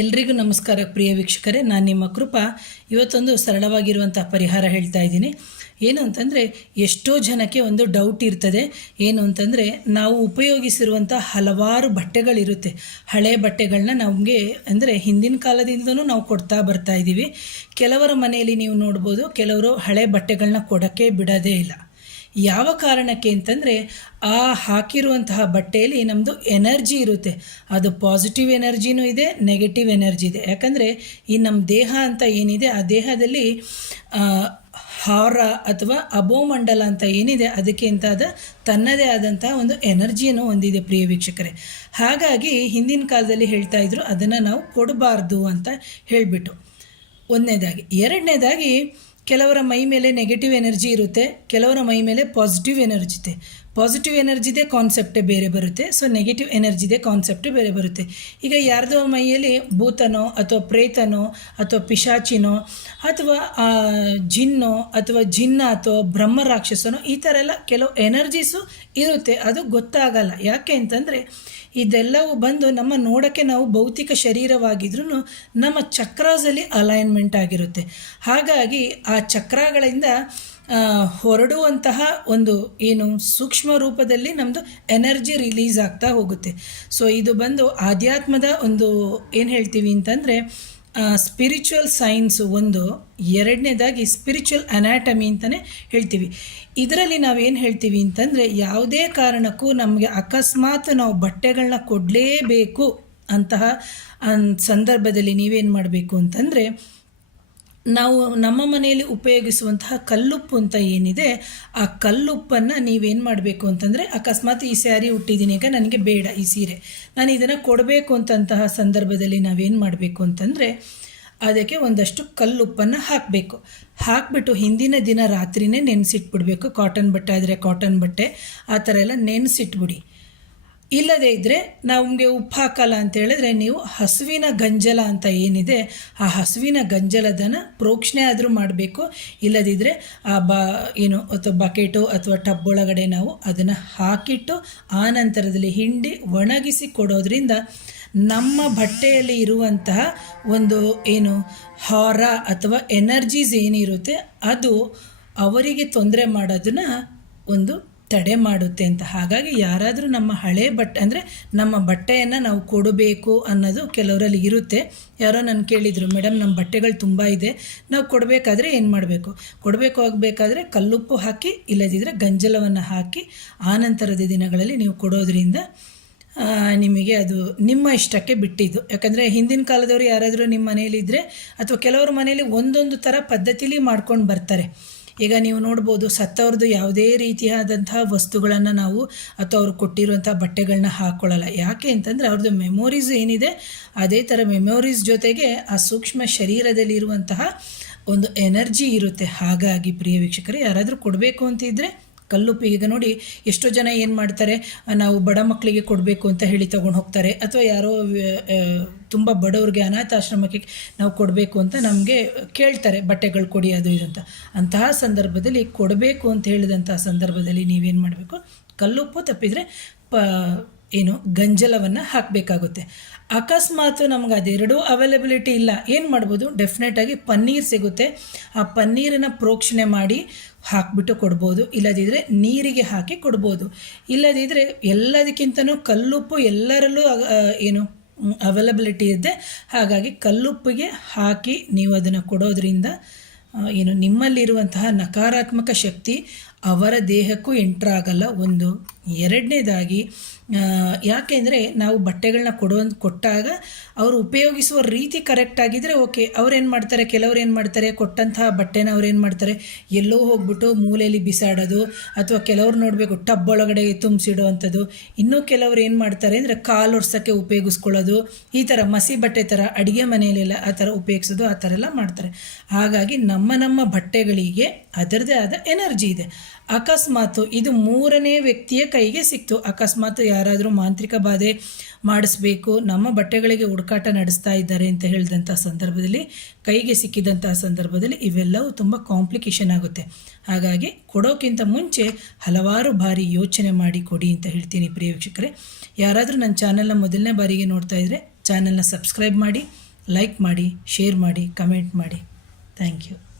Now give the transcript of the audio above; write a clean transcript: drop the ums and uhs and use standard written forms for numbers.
ಎಲ್ರಿಗೂ ನಮಸ್ಕಾರ ಪ್ರಿಯ ವೀಕ್ಷಕರೇ, ನಾನು ನಿಮ್ಮ ಕೃಪಾ. ಇವತ್ತೊಂದು ಸರಳವಾಗಿರುವಂಥ ಪರಿಹಾರ ಹೇಳ್ತಾ ಇದ್ದೀನಿ. ಏನು ಅಂತಂದರೆ, ಎಷ್ಟೋ ಜನಕ್ಕೆ ಒಂದು ಡೌಟ್ ಇರ್ತದೆ. ಏನು ಅಂತಂದರೆ, ನಾವು ಉಪಯೋಗಿಸಿರುವಂಥ ಹಲವಾರು ಬಟ್ಟೆಗಳಿರುತ್ತೆ. ಹಳೆ ಬಟ್ಟೆಗಳನ್ನ ನಮಗೆ ಅಂದರೆ ಹಿಂದಿನ ಕಾಲದಿಂದಲೂ ನಾವು ಕೊಡ್ತಾ ಬರ್ತಾ ಇದ್ದೀವಿ. ಕೆಲವರ ಮನೆಯಲ್ಲಿ ನೀವು ನೋಡ್ಬೋದು, ಕೆಲವರು ಹಳೆ ಬಟ್ಟೆಗಳನ್ನ ಕೊಡೋಕ್ಕೆ ಬಿಡೋದೇ ಇಲ್ಲ. ಯಾವ ಕಾರಣಕ್ಕೆ ಅಂತಂದರೆ, ಆ ಹಾಕಿರುವಂತಹ ಬಟ್ಟೆಯಲ್ಲಿ ನಮ್ಮದು ಎನರ್ಜಿ ಇರುತ್ತೆ. ಅದು ಪಾಸಿಟಿವ್ ಎನರ್ಜಿನೂ ಇದೆ, ನೆಗೆಟಿವ್ ಎನರ್ಜಿ ಇದೆ. ಯಾಕಂದರೆ ಈ ನಮ್ಮ ದೇಹ ಅಂತ ಏನಿದೆ, ಆ ದೇಹದಲ್ಲಿ ಹಾರ ಅಥವಾ ಅಬೋಮಂಡಲ ಅಂತ ಏನಿದೆ, ಅದಕ್ಕೆ ಅಂತಾದ ತನ್ನದೇ ಆದಂತಹ ಒಂದು ಎನರ್ಜಿಯನ್ನು ಹೊಂದಿದೆ ಪ್ರಿಯ ವೀಕ್ಷಕರೇ. ಹಾಗಾಗಿ ಹಿಂದಿನ ಕಾಲದಲ್ಲಿ ಹೇಳ್ತಾ ಇದ್ರು, ಅದನ್ನು ನಾವು ಕೊಡಬಾರ್ದು ಅಂತ ಹೇಳಿಬಿಟ್ಟು. ಒಂದನೇದಾಗಿ. ಎರಡನೇದಾಗಿ, ಕೆಲವರ ಮೈ ಮೇಲೆ ನೆಗೆಟಿವ್ ಎನರ್ಜಿ ಇರುತ್ತೆ, ಕೆಲವರ ಮೈ ಮೇಲೆ ಪಾಸಿಟಿವ್ ಎನರ್ಜಿ ಇದೆ. ಪಾಸಿಟಿವ್ ಎನರ್ಜಿದೆ ಕಾನ್ಸೆಪ್ಟೇ ಬೇರೆ ಬರುತ್ತೆ, ಸೊ ನೆಗೆಟಿವ್ ಎನರ್ಜಿದೆ ಕಾನ್ಸೆಪ್ಟೇ ಬೇರೆ ಬರುತ್ತೆ. ಈಗ ಯಾರ್ದೋ ಮೈಯಲ್ಲಿ ಭೂತನೋ ಅಥವಾ ಪ್ರೇತನೋ ಅಥವಾ ಪಿಶಾಚಿನೋ ಅಥವಾ ಜಿನ್ನೋ ಅಥವಾ ಜಿನ್ನ ಅಥವಾ ಬ್ರಹ್ಮ ರಾಕ್ಷಸನೋ ಈ ಥರ ಎಲ್ಲ ಕೆಲವು ಎನರ್ಜೀಸು ಇರುತ್ತೆ. ಅದು ಗೊತ್ತಾಗಲ್ಲ. ಯಾಕೆ ಅಂತಂದರೆ, ಇದೆಲ್ಲವೂ ಬಂದು ನಮ್ಮ ನೋಡೋಕ್ಕೆ ನಾವು ಭೌತಿಕ ಶರೀರವಾಗಿದ್ರೂ ನಮ್ಮ ಚಕ್ರಾಸಲ್ಲಿ ಅಲೈನ್ಮೆಂಟ್ ಆಗಿರುತ್ತೆ. ಹಾಗಾಗಿ ಆ ಚಕ್ರಗಳಿಂದ ಹೊರಡುವಂತಹ ಒಂದು ಏನು ಸೂಕ್ಷ್ಮ ರೂಪದಲ್ಲಿ ನಮ್ಮದು ಎನರ್ಜಿ ರಿಲೀಸ್ ಆಗ್ತಾ ಹೋಗುತ್ತೆ. ಸೊ ಇದು ಬಂದು ಆಧ್ಯಾತ್ಮದ ಒಂದು ಏನು ಹೇಳ್ತೀವಿ ಅಂತಂದರೆ, ಸ್ಪಿರಿಚುವಲ್ ಸೈನ್ಸು ಒಂದು. ಎರಡನೇದಾಗಿ ಸ್ಪಿರಿಚುವಲ್ ಅನಾಟಮಿ ಅಂತಲೇ ಹೇಳ್ತೀವಿ. ಇದರಲ್ಲಿ ನಾವೇನು ಹೇಳ್ತೀವಿ ಅಂತಂದರೆ, ಯಾವುದೇ ಕಾರಣಕ್ಕೂ ನಮಗೆ ಅಕಸ್ಮಾತ್ ನಾವು ಬಟ್ಟೆಗಳನ್ನ ಕೊಡಲೇಬೇಕು ಅಂತಹ ಸಂದರ್ಭದಲ್ಲಿ ನೀವೇನು ಮಾಡಬೇಕು ಅಂತಂದರೆ, ನಾವು ನಮ್ಮ ಮನೆಯಲ್ಲಿ ಉಪಯೋಗಿಸುವಂತಹ ಕಲ್ಲುಪ್ಪು ಅಂತ ಏನಿದೆ, ಆ ಕಲ್ಲುಪ್ಪನ್ನು ನೀವೇನು ಮಾಡಬೇಕು ಅಂತಂದರೆ, ಅಕಸ್ಮಾತ್ ಈ ಸ್ಯಾರಿ ಹುಟ್ಟಿದ್ದೀನಿ, ಈಗ ನನಗೆ ಬೇಡ ಈ ಸೀರೆ, ನಾನು ಇದನ್ನು ಕೊಡಬೇಕು ಅಂತಂತಹ ಸಂದರ್ಭದಲ್ಲಿ ನಾವೇನು ಮಾಡಬೇಕು ಅಂತಂದರೆ, ಅದಕ್ಕೆ ಒಂದಷ್ಟು ಕಲ್ಲುಪ್ಪನ್ನು ಹಾಕಬೇಕು. ಹಾಕಿಬಿಟ್ಟು ಹಿಂದಿನ ದಿನ ರಾತ್ರಿಯೇ ನೆನೆಸಿಟ್ಬಿಡ್ಬೇಕು. ಕಾಟನ್ ಬಟ್ಟೆ ಆದರೆ ಕಾಟನ್ ಬಟ್ಟೆ ಆ ಥರ ಎಲ್ಲ ನೆನೆಸಿಟ್ಬಿಡಿ. ಇಲ್ಲದೇ ಇದ್ದರೆ, ನಮಗೆ ಉಪ್ಪು ಹಾಕಲ್ಲ ಅಂತ ಹೇಳಿದ್ರೆ, ನೀವು ಹಸುವಿನ ಗಂಜಲ ಅಂತ ಏನಿದೆ, ಆ ಹಸುವಿನ ಗಂಜಲದನ್ನು ಪ್ರೋಕ್ಷಣೆ ಆದರೂ ಮಾಡಬೇಕು. ಇಲ್ಲದಿದ್ದರೆ ಏನು ಅಥವಾ ಬಕೆಟು ಅಥವಾ ಟಬ್ ಒಳಗಡೆ ನಾವು ಅದನ್ನು ಹಾಕಿಟ್ಟು ಆ ನಂತರದಲ್ಲಿ ಹಿಂಡಿ ಒಣಗಿಸಿ ಕೊಡೋದ್ರಿಂದ ನಮ್ಮ ಬಟ್ಟೆಯಲ್ಲಿ ಇರುವಂತಹ ಒಂದು ಏನು ಹಾರ ಅಥವಾ ಎನರ್ಜೀಸ್ ಏನಿರುತ್ತೆ, ಅದು ಅವರಿಗೆ ತೊಂದರೆ ಮಾಡೋದನ್ನು ಒಂದು ತಡೆ ಮಾಡುತ್ತೆ ಅಂತ. ಹಾಗಾಗಿ ಯಾರಾದರೂ ನಮ್ಮ ಹಳೆ ಬಟ್ಟೆ ಅಂದರೆ ನಮ್ಮ ಬಟ್ಟೆಯನ್ನು ನಾವು ಕೊಡಬೇಕು ಅನ್ನೋದು ಕೆಲವರಲ್ಲಿ ಇರುತ್ತೆ. ಯಾರೋ ನನ್ನ ಕೇಳಿದರು, ಮೇಡಮ್ ನಮ್ಮ ಬಟ್ಟೆಗಳು ತುಂಬ ಇದೆ, ನಾವು ಕೊಡಬೇಕಾದ್ರೆ ಏನು ಮಾಡಬೇಕು? ಆಗಬೇಕಾದ್ರೆ ಕಲ್ಲುಪ್ಪು ಹಾಕಿ, ಇಲ್ಲದಿದ್ದರೆ ಗಂಜಲವನ್ನು ಹಾಕಿ ಆನಂತರದ ದಿನಗಳಲ್ಲಿ ನೀವು ಕೊಡೋದ್ರಿಂದ ನಿಮಗೆ ಅದು ನಿಮ್ಮ ಇಷ್ಟಕ್ಕೆ ಬಿಟ್ಟಿದ್ದು. ಯಾಕಂದರೆ ಹಿಂದಿನ ಕಾಲದವರು ಯಾರಾದರೂ ನಿಮ್ಮ ಮನೆಯಲ್ಲಿದ್ದರೆ, ಅಥವಾ ಕೆಲವ್ರ ಮನೆಯಲ್ಲಿ ಒಂದೊಂದು ಥರ ಪದ್ಧತಿಲಿ ಮಾಡ್ಕೊಂಡು ಬರ್ತಾರೆ. ಈಗ ನೀವು ನೋಡ್ಬೋದು, ಸತ್ತವ್ರದ್ದು ಯಾವುದೇ ರೀತಿಯಾದಂತಹ ವಸ್ತುಗಳನ್ನು ನಾವು ಅಥವಾ ಅವ್ರು ಕೊಟ್ಟಿರುವಂಥ ಬಟ್ಟೆಗಳನ್ನ ಹಾಕ್ಕೊಳ್ಳಲ್ಲ. ಯಾಕೆ ಅಂತಂದರೆ, ಅವ್ರದ್ದು ಮೆಮೊರೀಸ್ ಏನಿದೆ, ಅದೇ ಥರ ಮೆಮೊರೀಸ್ ಜೊತೆಗೆ ಆ ಸೂಕ್ಷ್ಮ ಶರೀರದಲ್ಲಿರುವಂತಹ ಒಂದು ಎನರ್ಜಿ ಇರುತ್ತೆ. ಹಾಗಾಗಿ ಪ್ರಿಯ ವೀಕ್ಷಕರೇ, ಯಾರಾದರೂ ಕೊಡಬೇಕು ಅಂತಿದ್ದರೆ ಕಲ್ಲುಪ್ಪು. ಈಗ ನೋಡಿ, ಎಷ್ಟೋ ಜನ ಏನು ಮಾಡ್ತಾರೆ, ನಾವು ಬಡ ಮಕ್ಕಳಿಗೆ ಕೊಡಬೇಕು ಅಂತ ಹೇಳಿ ತೊಗೊಂಡು ಹೋಗ್ತಾರೆ, ಅಥವಾ ಯಾರೋ ತುಂಬ ಬಡವ್ರಿಗೆ ಅನಾಥಾಶ್ರಮಕ್ಕೆ ನಾವು ಕೊಡಬೇಕು ಅಂತ ನಮಗೆ ಕೇಳ್ತಾರೆ, ಬಟ್ಟೆಗಳು ಕೊಡಿ ಅದು ಇದು ಅಂತ. ಅಂತಹ ಸಂದರ್ಭದಲ್ಲಿ ಕೊಡಬೇಕು ಅಂತ ಹೇಳಿದಂತಹ ಸಂದರ್ಭದಲ್ಲಿ ನೀವೇನು ಮಾಡಬೇಕು, ಕಲ್ಲುಪ್ಪು ತಪ್ಪಿದರೆ ಏನು ಗಂಜಲವನ್ನು ಹಾಕಬೇಕಾಗುತ್ತೆ. ಅಕಸ್ಮಾತ್ ನಮ್ಗೆ ಅದೆರಡೂ ಅವೈಲಬಿಲಿಟಿ ಇಲ್ಲ, ಏನು ಮಾಡ್ಬೋದು, ಡೆಫಿನೆಟಾಗಿ ಪನ್ನೀರ್ ಸಿಗುತ್ತೆ. ಆ ಪನ್ನೀರನ್ನು ಪ್ರೋಕ್ಷಣೆ ಮಾಡಿ ಹಾಕಿಬಿಟ್ಟು ಕೊಡ್ಬೋದು. ಇಲ್ಲದಿದ್ದರೆ ನೀರಿಗೆ ಹಾಕಿ ಕೊಡ್ಬೋದು. ಇಲ್ಲದಿದ್ದರೆ ಎಲ್ಲದಕ್ಕಿಂತನೂ ಕಲ್ಲುಪ್ಪು ಎಲ್ಲರಲ್ಲೂ ಏನು ಅವೈಲಬಿಲಿಟಿ ಇದೆ. ಹಾಗಾಗಿ ಕಲ್ಲುಪ್ಪಿಗೆ ಹಾಕಿ ನೀವು ಅದನ್ನು ಕೊಡೋದ್ರಿಂದ ಏನು ನಿಮ್ಮಲ್ಲಿರುವಂತಹ ನಕಾರಾತ್ಮಕ ಶಕ್ತಿ ಅವರ ದೇಹಕ್ಕೂ ಎಂಟ್ರಾಗಲ್ಲ. ಒಂದು. ಎರಡನೇದಾಗಿ, ಯಾಕೆಂದರೆ ನಾವು ಬಟ್ಟೆಗಳನ್ನ ಕೊಟ್ಟಾಗ ಅವರು ಉಪಯೋಗಿಸುವ ರೀತಿ ಕರೆಕ್ಟಾಗಿದ್ದರೆ ಓಕೆ. ಅವ್ರೇನು ಮಾಡ್ತಾರೆ, ಕೆಲವ್ರು ಏನು ಮಾಡ್ತಾರೆ, ಕೊಟ್ಟಂತಹ ಬಟ್ಟೆನ ಅವ್ರೇನು ಮಾಡ್ತಾರೆ, ಎಲ್ಲೋ ಹೋಗ್ಬಿಟ್ಟು ಮೂಲೆಯಲ್ಲಿ ಬಿಸಾಡೋದು, ಅಥವಾ ಕೆಲವ್ರು ನೋಡಬೇಕು ಟಬ್ ಒಳಗಡೆ ತುಂಬಿಸಿಡೋ ಅಂಥದ್ದು. ಇನ್ನೂ ಕೆಲವ್ರು ಏನು ಮಾಡ್ತಾರೆ ಅಂದರೆ, ಕಾಲು ಒರ್ಸೋಕ್ಕೆ ಉಪಯೋಗಿಸ್ಕೊಳ್ಳೋದು, ಈ ಥರ ಮಸಿ ಬಟ್ಟೆ ಥರ ಅಡುಗೆ ಮನೆಯಲ್ಲೆಲ್ಲ ಆ ಥರ ಉಪಯೋಗಿಸೋದು, ಆ ಥರ ಎಲ್ಲ ಮಾಡ್ತಾರೆ. ಹಾಗಾಗಿ ನಮ್ಮ ಬಟ್ಟೆಗಳಿಗೆ ಅದರದೇ ಆದ ಎನರ್ಜಿ ಇದೆ. ಅಕಸ್ಮಾತ್ ಇದು ಮೂರನೇ ವ್ಯಕ್ತಿಯ ಕೈಗೆ ಸಿಕ್ತು, ಅಕಸ್ಮಾತ್ ಯಾರಾದರೂ ಮಾಂತ್ರಿಕ ಬಾಧೆ ಮಾಡಿಸ್ಬೇಕು, ನಮ್ಮ ಬಟ್ಟೆಗಳಿಗೆ ಹುಡುಕಾಟ ನಡೆಸ್ತಾ ಇದ್ದಾರೆ ಅಂತ ಹೇಳಿದಂಥ ಸಂದರ್ಭದಲ್ಲಿ, ಕೈಗೆ ಸಿಕ್ಕಿದಂತಹ ಸಂದರ್ಭದಲ್ಲಿ ಇವೆಲ್ಲವೂ ತುಂಬ ಕಾಂಪ್ಲಿಕೇಶನ್ ಆಗುತ್ತೆ. ಹಾಗಾಗಿ ಕೊಡೋಕ್ಕಿಂತ ಮುಂಚೆ ಹಲವಾರು ಬಾರಿ ಯೋಚನೆ ಮಾಡಿ ಕೊಡಿ ಅಂತ ಹೇಳ್ತೀನಿ ಪ್ರಿಯ ವೀಕ್ಷಕರೇ. ಯಾರಾದರೂ ನನ್ನ ಚಾನಲ್ನ ಮೊದಲನೇ ಬಾರಿಗೆ ನೋಡ್ತಾ ಇದ್ದರೆ ಚಾನಲ್ನ ಸಬ್ಸ್ಕ್ರೈಬ್ ಮಾಡಿ. ಲೈಕ್ ಮಾಡಿ, ಶೇರ್ ಮಾಡಿ, ಕಮೆಂಟ್ ಮಾಡಿ. Thank you.